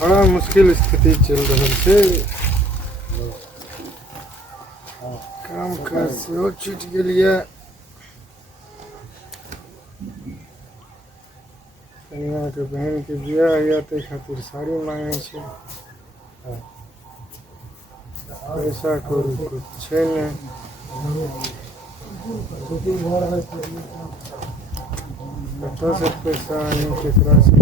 बड़ा मुश्किल स्थिति चल रहा है। काम काज सेहो छूट गेलिए। कनिया के बहन के बियाह या ते खातिर साड़ी मांगे छे। पैसा कौड़ी कुछ छे नहीं। कतऽ से पैसा आनी केकरा से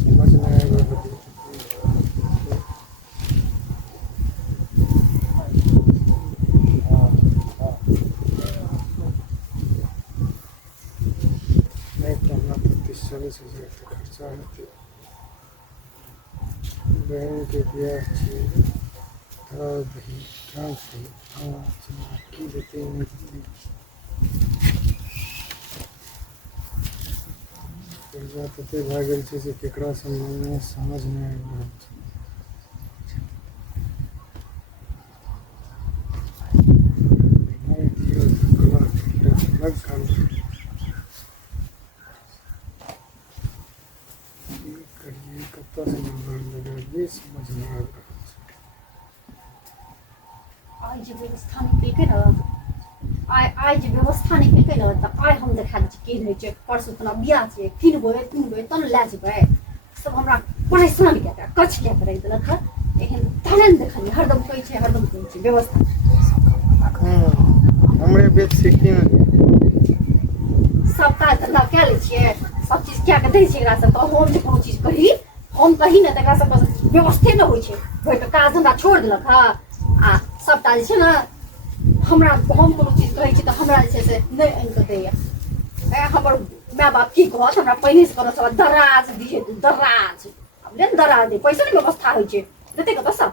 समझ नहीं आबि रहल। नहीं तो हमरा 35-40 हजार के खर्चा हेतै। बहन के बियाह छै। दही ट्रांसफर की देते नहीं देते। कर्जा तते भए गेल छै जे केकरा से मांगने समझ नहीं आबि रहल छै। नहीं दियौ तऽ गला अलग काम करिए। कतऽ से नंबर लगाइए समझ नहीं आबि रहल छै। आई जे व्यवस्था नहीं केलकै न, आई जे व्यवस्था नहीं केलकै न, तऽ आई हम देखा दै छी की रहै छै। परसू तना बियाह छै, किनबै तब लए जेबै। सब हमरा परेशान कए कऽ कच कए कऽ राखि देलक हँ। एहन तहने ने देखलियै हरदम कहै छै व्यवस्था। हमरे बेच से की सब काज धंधा कए लै छियै, सब चीज कए कऽ दै छियै एकरा सबके। हम जे कोनो चीज हम कही ने तऽ एकरा सबके व्यवस्थे नहि होइ छै। भरि कऽ काज धंधा छोड़ि देलक हँ। आ सबटा जे छै ने हमरा, हम कोनो चीज कहै छी तऽ हमरा जे छै से नहि आनि कऽ दैए। हमर माय बाप की कहत, हमरा पहिनेसँ कहत सब दराज दिहे दराज। आब ले ने दराज दे, पैसा ने व्यवस्था होइ छै, देतै कतऽसँ।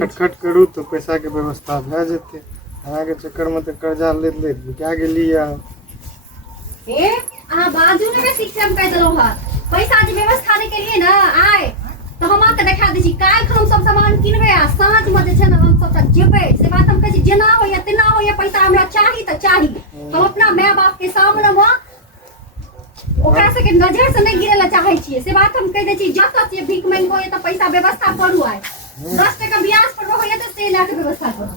खटखट करू तो पैसा के व्यवस्था भए जेतै। अहाँ के चक्कर में तो कर्जा लैत बिका गेलिए। अहाँ बाजू ने शिक्षा में कहि देलहुँ हँ। पैसा जे व्यवस्था नहि केलियै ने आइ, तऽ हम अहाँके देखा दै छी। काल्हि हम सब सामान किनबै आ साँझमे जे छै ने हम सबटा जेबै। से बात हम कहै छी, जेना होइए तेना होइए, पैसा हमरा चाही तऽ चाही। हम अपना माय बाप के सामने में ओकरा सबके नजर से नहीं गिरे ला चाहे छियै। से बात हम कहि दै छी। जतऽ से भीख मांगि होइए तऽ पैसा व्यवस्था करू। आइ 10 टका ब्याज पर होइए तऽ से लए के व्यवस्था करू।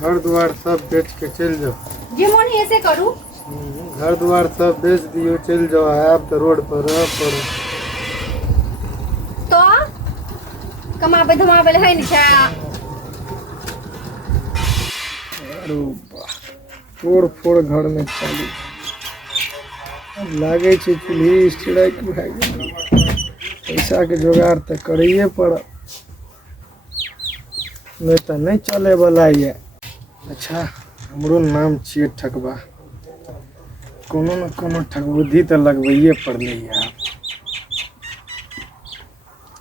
घर द्वार सब बेच के चल जाओ, जे मोन है ऐसे करू। घर द्वार सब बेच दियो, चल जाओ। आब तो रोड पर रह पड़ो। तो कमाबे धमाबे है नहीं छै। तोड़ फोड़ घर में चालू लागे छै। चूल्ही स्ट्राइक भए गेल। पैसा के जोगाड़ तो करैए पड़त, नहीं तो नहीं चले वाला ये। अच्छा हमरो नाम छियै ठकबा। कोनो न कोनो ठकबुद्धि तो लगबैए पड़लै यार।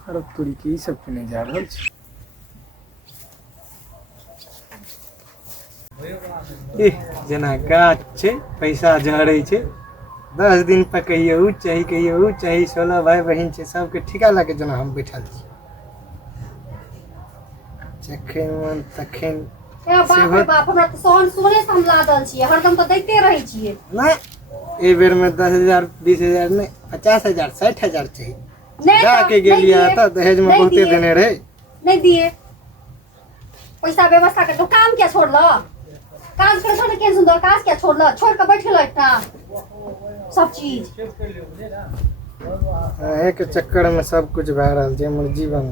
अरे तोरी के ई सब केने जा रहल छै। जेना गाछ छै, पैसा झड़ै छै। 10 दिन पर कहियो उ चाही कहियो उ चाही। 16 भाई बहिन छै, सबके ठिका लागे जेना हम बैठल छी। जखन मन तखन बाप रे बाप, हमरा तऽ सोने से हम लागल छियै। हरदम तऽ दैते रहै छियै। नहीं ए बेर में 10,000 20,000 नहीं 50,000 60,000 चाहिए। नहीं जाके गेलिए त दहेज में बहुते देने रहे। नहीं दिए पैसा व्यवस्था के। तो काम क्या छोड़ लो, काज कर छोड़ के सुंदर काज क्या छोड़ लो, छोड़ के बैठे लो इतना सब चीज। के चक्कर में सब कुछ भए रहल छै हमर जीवन।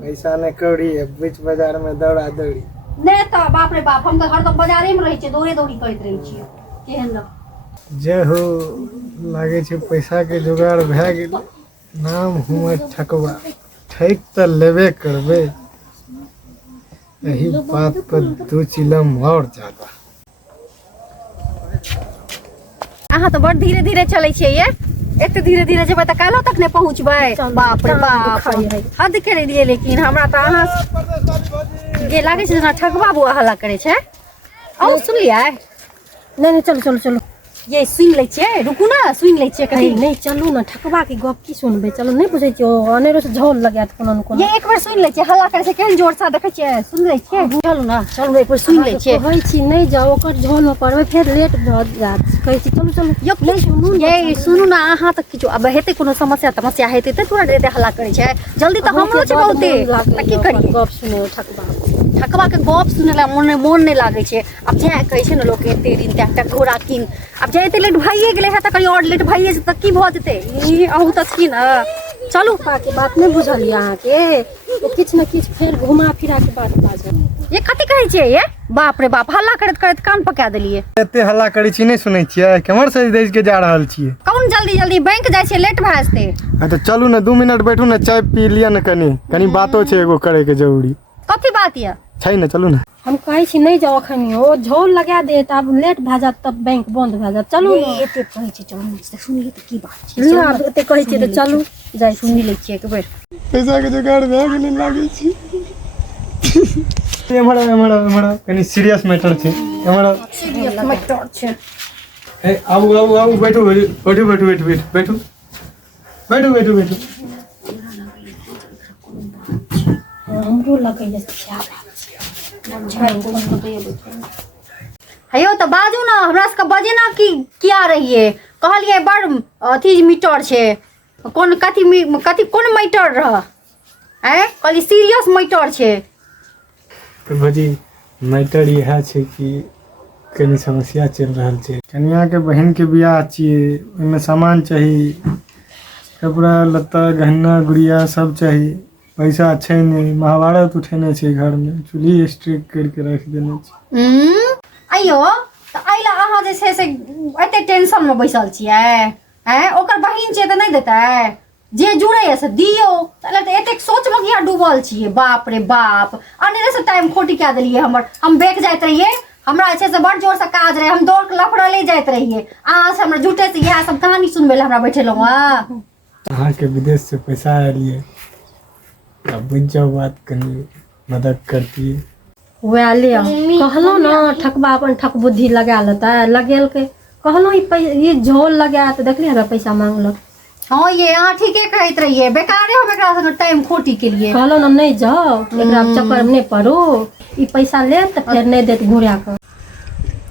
पैसा नहीं कौड़ी है, बीच बाजार में दौड़ा दौड़ी। नहीं तो बाप रे बाप, हम तो हरदम बाजारे में रहे छियै, दौड़े दौड़ी करैत रहे छियै। केहन न जे हो लागे छै पैसा के जुगाड़ भए गेल। नाम हुए ठकबा, ठक तो लेबे करबे। यही बात पर 2 चिलम और ज्यादा। अहाँ तो बड़ धीरे धीरे चलै छियै ये। एते धीरे धीरे जेबै तऽ काल्हि तक ने पहुँचबै। बाप रे बाप, हद कर दिए। लेकिन हमरा तऽ अहाँ जे लागे छै जेना ठकबा बुआ हल्ला करे छै। और सुनलियै? नहीं चलो चलो चलो, ये सुन ले छे, रुकू ना सुन ले छे कहीं। नहीं चलू ना ठकबा के गप की सुनबे, चलो नहीं बुझै छियो अनेरो से झोल लगात कोनो न कोनो। ये एक बार सुन ले छे, हल्ला करे से केहन जोर सा देखे छे, सुन ले छे। चलू ना, चलू एक बार सुन ले छे। कहै छी नहीं जाओ ओकर झोल में पड़बे फिर लेट भ जात। कहै छी चलू चलू यो नहीं सुनू, ये सुनू ना अहाँ तक किछो अब हेते कोनो समस्या हेते त तोरा रे हल्ला करे छे। जल्दी त हमरो छे बहुते, त की करिए? गप सुने ठकबा ठकबा के गप सुनेला मोन नहीं लागे छे। अब जे कहै छे न लोग एते दिन तक घोड़ा किन, अब जे एते लेट भइए गेले है त कहीं और लेट भइए से त की भ जेते? ई अहू त छी न। चलू के बात नहीं बुझलिए अहाँ के, तो किछ न किछ फिर घुमा फिरा के बात बाजो। ये कथी कहै छे? ये बाप रे बाप, हल्ला करत करत कान पका देलिए। एते हल्ला करै छी नहीं सुनै छियै? केमर से देश के जा रहल छियै? कौन जल्दी जल्दी बैंक जाय छे, लेट भए जेते। हाँ तो चलू ना 2 मिनट बैठू ना, चाय पी लिया ना, कनी बातो छे एगो करे के जरूरी कथी बात ये? छै ना, चलू ना। हम कहै छी नहीं जाओ अखन ओ झोल लगा दे त अब लेट भ जात तब बैंक बंद भ जात। चलू ना एते कहै छे, चलू सुनिए त की बात छे। ना अब एते कहै छी त चलू जाय सुनि लै छियै एक बेर। पैसा के जुगाड़ भए गेलै लागे छी। एमहरा कनी सीरियस मैटर छै, एमहरा सीरियस मैटर छे। ए आबू बैठू हमरो लगै छै। हेयो त बाजू ना, हमरा सबके बजे ना की किया रहिए? कहलिए बड़ अथी मीटर छे, कोन कथी कोन मैटर रह? हैं कहली सीरियस मैटर छे। तो भजी मैटर यह छै कि कनी समस्या चल रहल छै। कनिया के बहन के बियाह छियै, ओहिमे सामान चाही, कपड़ा लत्ता गहना गुड़िया सब चाही। पैसा छै नहीं, महाभारत उठेने छै घर में, चूल्ही स्ट्रिक करके रख देने छै। अयो त आइला अहाँ जे छै से एते टेंशन में बैसल छियै? हैं ओकर बहिन छै त नहीं देतै? जे जुड़े से दियो। तले त एते सोच में किया डूबल छियै? बाप रे बाप, अनेरे से टाइम खोटी क्या देलिए हमर। हम बेक जाइत रहिए, हमरा छै से बड़ जोर से काज रहे, हम दौड़ के लफड़ले जाइत रहिए। अहाँ से हमरा झूठे से यह सब कहानी सुनबे ले हमरा बैठेलौ। अहाँ के विदेश से पैसा आलिए, अब बुझ जाओ बात, कनी मदद करती। वह ले कहलो ना ठकबा अपन ठक बुद्धि लगा लेता है, लगेल के कहलो ये झोल लगा तो देखली हमरा पैसा मांगलक। हाँ ये अहाँ ठीके कहत रहिए, बेकारे हम एकरा संग टाइम खोटी के लिए। कहलो ना नहीं जाओ एकरा चक्कर में नहीं पड़ो, ई पैसा ले त फिर नहीं देत घुरा के।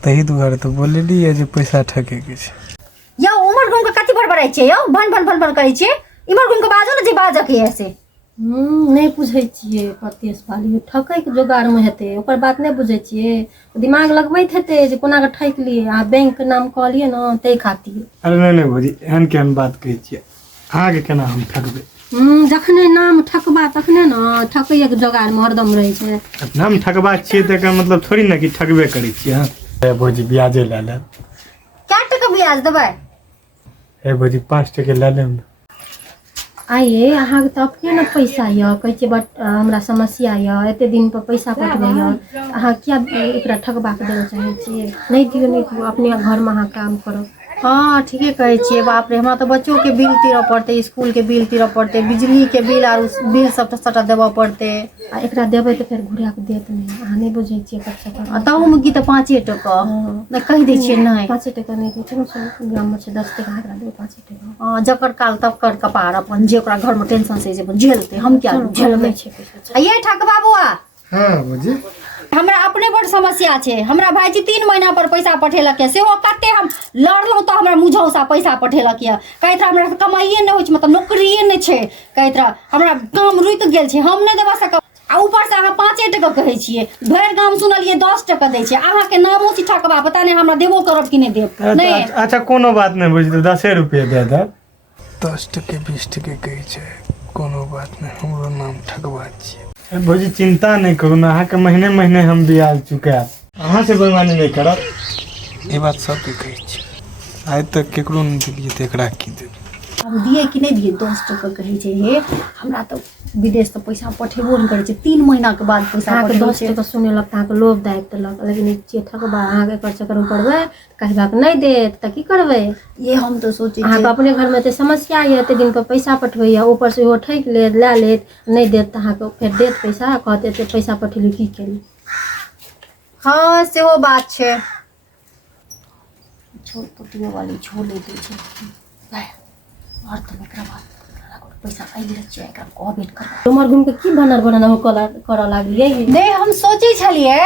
तही दुआरे तो बोलली है जे पैसा ठके के छै। यो उमर गुम के कथि बड़बड़ाई छै? यो भन करै छै। इमर गुम के बाजो ना जे बाजक है ऐसे। नहीं बुझे छिए परदेश वाली ठकै के जोगाड़ में हेते, ओकर बात नहीं बुझे छिए। दिमाग लगबैत हेते जे कोना के ठक लिए आ बैंक के नाम कहलिए ना तै खातिर। अरे नहीं भौजी, एहन केहन बात कहै छियै? अहाँ के केना हम ठकबै? जखने नाम ठकबा तखने ना ठकै के जोगाड़ में हरदम रहे छै। नाम ठकबा छियै त एकर मतलब थोड़ी ना कि ठकबे करै छियै। ए भौजी ब्याजे ले ले। क्या टका ब्याज देबै? ए भौजी 5 टके ले लेम। आइए अहाँ के तो अपने ना पैसा य कहै छै बट हमरा समस्या य एते दिन पर पैसा कटबै य, अहाँ क्या एकरा ठकबा के देबे चाहे छिए? नहीं दियो अपने घर में अहाँ काम करो। हाँ ठीके कहै छियै। बाप रे, हमरा तो बच्चों के बिल तीरऽ पड़ते, स्कूल के बिल तीरऽ पड़ते, बिजली के बिल और बिल सब सबटा देबऽ पड़ते। आ एकरा देबै त फिर घुरा के देत नहीं, अहाँ नहीं बुझै छिए कच्चा। ताहू में की तो 5 टका नहीं कह दै छियै। नहीं 5 टका नहीं दे छै, ग्राम में छै 10 टका एकरा देबै 5 टका। हाँ जकर काल तकर कपार अपन, जे ओकरा घर में टेंशन से जे अपन झेलते, हम क्या झेलबै? ये ठकबा बुआ। हाँ भौजी हमरा अपने बड़ समस्या छै। हमरा भाईजी 3 महीना पर पैसा पठेलक है, सेहो कते हम लड़लौ त हमरा मुझौसा पैसा पठेलक है। कहैत रहा हमरा कमाइए नहीं होइ छै, मतलब नौकरिए नहीं छै। कहैत रहा हमरा काम रुक गेल छै, हम नहीं देबा सकब। आ ऊपर से अहाँ 5 टका कहै छियै, भरि गाम सुनलिए 10 टका दै छै। अहाँ के नामो छी ठकबा, पता नहीं हमरा देबो करब कि नहीं देब। नहीं अच्छा कोनो बात नहीं भौजी, तो 10 रुपया दे दे। 10 टके 20 टके कहै छै, कोनो बात नहीं, हमरो नाम ठकबा छियै। भौजी चिंता नहीं करू ना, अहाँ के महीने महीने हम ब्याज चुकाएब, अहाँ से बेईमानी नहीं करब। ये बात सबके कहै छी, आइ तक केकरो नहीं दिलिए त एकरा की देब? अब दिए कि नहीं दिए 10 टका कहै छै। हे हमरा तो विदेश से पैसा पठेबो नहीं करै छै, 3 महीना के बाद पैसा अहाँ के पठेबो 10 टका सुनेलक त अहाँ के लोभ दाबि देलक, लेकिन जे ठकबा अहाँ के एकर चक्कर में पड़बै कहबा के नहीं देत त की करबै? ये हम तो सोचे अहाँ के अपने घर में ते समस्या है, एते दिन पर पैसा पठबै है, ऊपर से वो ठक ले ला लेत, नहीं देत त अहाँ के फिर देत पैसा, कहते एते पैसा पठेली की केली। हाँ सेहो बात छै। टूटियो वाली झोले दै छै और तो एकरा बाद पैसा आइले छै एकरा को भेट कर उमर घूम के की बनर हो करऽ लागलियै नहीं हम सोचे छलिए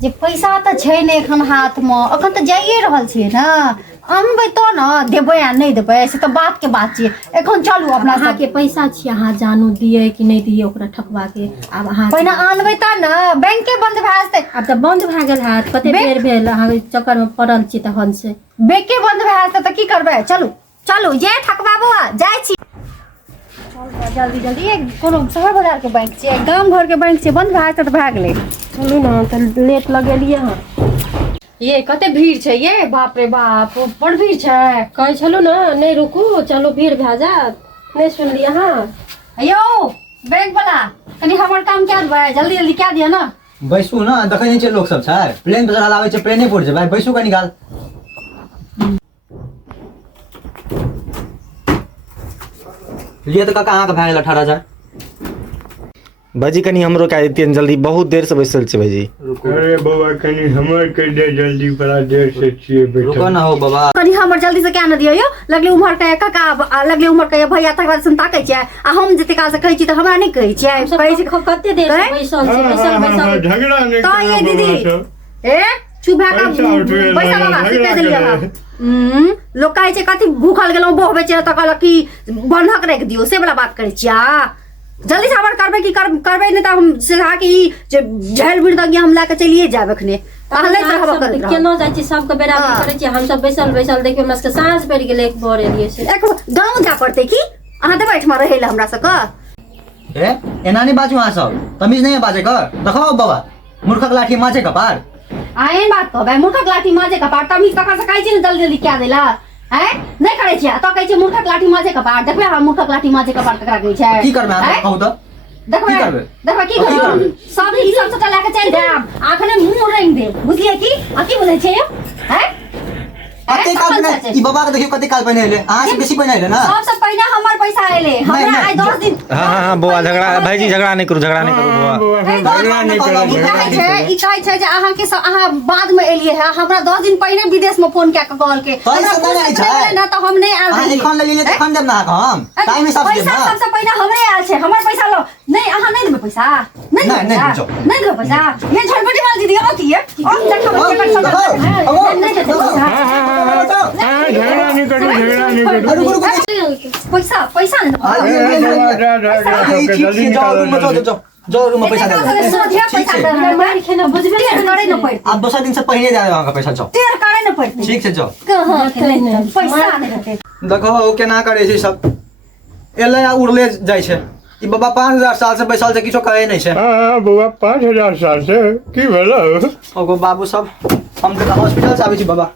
जे पैसा तऽ छै ने एखन हाथ में अखन तऽ जाइए रहल छियै ना अनबै तो ना देबै आ नहीं देबै से तऽ बात के बात छियै एखन चलू अपना अहाँ के पैसा छी अहाँ जानू दिए कि नहीं दिए ओकरा ठकबा के आब अहाँ पहिने आनबै त ना बैंके बंद भए जेतै आब तऽ बंद भए गेल हैत कते बेर भेल अहाँ चक्कर में पड़ल छी तहन से बैंके बंद भए जेतै तऽ की करबै चलू चलू जे ठकबाबो जाइ छी जल्दी जल्दी एक कोनो शहर बाजार के बैंक छै गांव घर के बैंक छै बंद भए जेतै तऽ भए गेलै चलू ना तऽ लेट लगेलियै हँ ये कते भीड़ छै ये बाप रे बाप बड़ भीड़ छै कहै छलू ना नहीं रुकू चलो भीड़ भए जात नहीं सुनलियै अहाँ यौ बैंक वाला कनी हमर काम कए देबै जल्दी जल्दी कए दिअ ना बैसू ना देखै नहीं छै लोग सब छै प्लेन पे चढ़ा आबै छै प्लेने पड़ जेबै बैसू कनी काल लिए तो काका अहाँ के भए गेल 18,000 भाजी कनी हमरो कह देतियन जल्दी बहुत देर से बैसल छै भाजी अरे बाबा कनी हमर कह दे जल्दी बड़ा देर से छिए रुको बैठल ना हो बाबा कनी हमर जल्दी से क्या न दियो यो लगले उम्हर के काका लगले उम्हर के भैया तक सुन ताकै छै आ हम जते काल से कहै छी त हमरा नहीं कहै छै कहै छै कते देर से बैसल छै बैसल झगड़ा नहीं तो ये दीदी ए चुप भए का पैसा बाबा सीधे देलिए हम लोग कहै छै कथि भूखल गेलौ बहु बेचे त कहलक कि बंधक राख दियो से वाला बात करै छिया जल्दी से हमर करबै कि करबै नहीं त हम से कहा कि जे झेल बिरदंगी हम लाके चलिए जाब एखने अहाँ ले रहब कर केना जाइ छी सबके बेराबरी करै छी हम सब बैसल बैसल देखियो हमरा सबके साँझ पड़ि गेलै एक बार एलिए से एक गांव जा पड़ते कि अहाँ देबै ठमा रहै ले हमरा सबके ए एना नहीं बाजू अहाँ सब तमीज नहीं है बाजे कर देखो बाबा मूर्खक लाठी माचे कपार आएन बात कहबै मूर्खक लाठी माजे कपार तमीज तक से कहै छी ने जल्दी जल्दी क्या देला हैं नहीं करे छिया तो कहै छी मूर्खक लाठी माजे कपार देखबै हम मूर्खक लाठी माजे कपार ककरा कहै छै की करबै अहाँ कहू तो देखबै की करबै? देखबै की की करबै करबै? सब ई सब सटा लेके चल जाब आखने मुंह रंग दे बुझलिए की आ की बोलै छै हैं कते काल पहले ई बाबा के देखियो कते काल पहले एले अहाँ से बेसी पहले एले ना सबसे पहले हमर पैसा आइले हमरा आइ 10 दिन हाँ बुआ झगड़ा भाईजी झगड़ा नहीं करू बुआ झगड़ा नहीं ई कहै छै जे अहाँ के अहाँ बाद में एलिए है हमरा 10 दिन पहले विदेश में फोन कए के कहल के तो ऐसे नहीं है छै ना तो हम नहीं आल अहाँ रही एखन लेलिए त एखन देब ना हम टाइम हिसाब से देब पैसा ना सबसे पहले हमरे आयल छै हमर पैसा लो नहीं अहाँ नहीं देबै पैसा नहीं नहीं, देबै नहीं, पैसा नहीं देबै पैसा ये झड़पटी वाली दीदी आती है और देखो नहीं देबै पैसा झगड़ा नहीं करू झगड़ा नहीं करू रुको रुको पैसा पैसा नहीं देबै जल्दी निकालो जो रूम में पैसा दे सोझे पैसा दे मार खेना बुझबे टेर करे न पड़ते आप दूसरा दिन से पहले जा रहे हो पैसा जाओ टेर करे न पड़ते ठीक से जाओ कहां पैसा नहीं देते देखो ओ केना करे छै सब एले आ उड़ले जाय छै ई बाबा 5000 साल से बैसल छै किछो करे नहीं छै हाँ बउआ 5000 साल से की भेलो ओगो बाबू सब हम के हॉस्पिटल से आबै छी बाबा